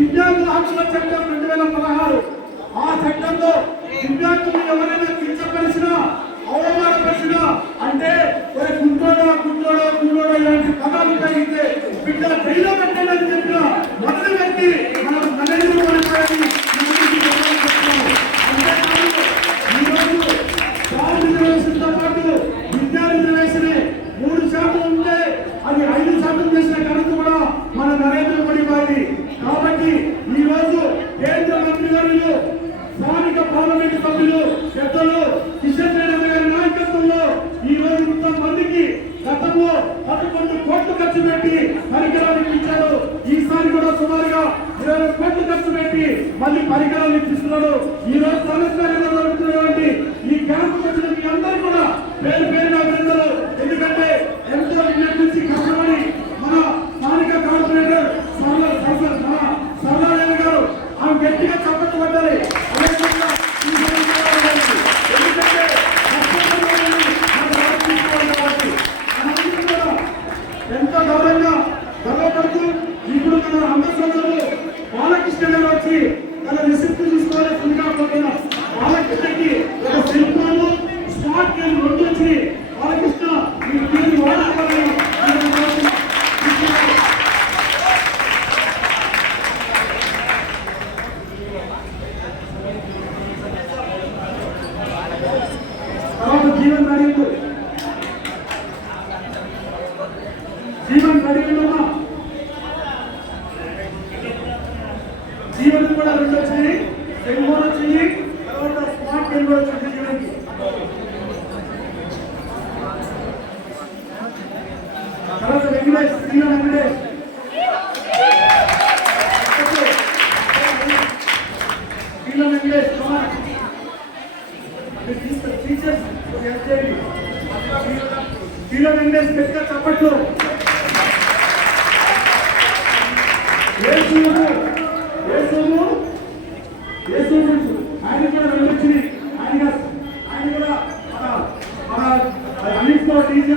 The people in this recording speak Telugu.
దివ్యాంగుల హక్కుల చట్టం 2016 ఆ చట్టంలో దివ్యాంగులు ఎవరైనా కించపరిచినా అవమానపరిచినా అంటే ఒక గుంటోడో గుండోడో ఇలాంటి పదాలు కలిగితే బిడ్డ జైల్లో పెట్టండి అని చెప్పిన మొదటి వ్యక్తి మనం నరేంద్ర మోడీ గారిని రిజర్వేషన్తో పాటు విద్యా రిజర్వేషన్ 3% ఉంటే అది 5% చేసిన ఘనత కూడా మన నరేంద్ర మోడీ గారి. కాబట్టి ఈ రోజు కేంద్ర మంత్రి వర్యులు స్థానిక పార్లమెంట్ సభ్యులు పెద్దలు కిషన్ రెడ్డి గారి నాయకత్వంలో ఈ రోజు కొంతమందికి గతంలో 11 కోట్లు ఖర్చు పెట్టి పరికరాలు ఇప్పించారు. ఈసారి కూడా సుమారుగా 20 కోట్లు ఖర్చు పెట్టి మళ్ళీ పరికరాలు ఇప్పిస్తున్నాడు. ఈ రోజు సమస్యగా జరుగుతున్నటువంటి ఈ క్యాంపు వచ్చిన మీ అందరూ కూడా పేరు పేరున అభినందనలు. ఎందుకంటే ఎంతో నుంచి కష్టపడి మన స్థానిక కార్పొరేటర్ సరళాదేవి గారు ఆమె గట్టిగా చప్పట్లు పడ్డాలి. ఎందుకంటే ఎంతో గర్వపడుతూ ఇప్పుడు మన అంబేద్కర్ బాలకృష్ణ గారు వచ్చి తన రిసిప్ట్ తీసుకోవాల్సిందిగా కోరిన బాలకృష్ణకి ఒక సెల్ ఫోన్ స్మార్ట్ ఫోన్ 2 వచ్చి బాలకృష్ణ మీరు వాడుకోవాలని తర్వాత జీవన్ రెడీ జీవన్ కూడా 2 వచ్చినాయి, సెల్ ఫోన్ వచ్చింది, తర్వాత స్మార్ట్ ఫోన్ కూడా వచ్చింది జీవన్కి. తర్వాత వెంకటేష్ శ్రీరామ్ వెంకటేష్ టీచర్స్ శ్రీరామ్ వెంకటేష్ గట్టిగా చప్పట్లు. ఆయన కూడా 2 వచ్చినాయి. ఆయన కూడా అన్నింటితో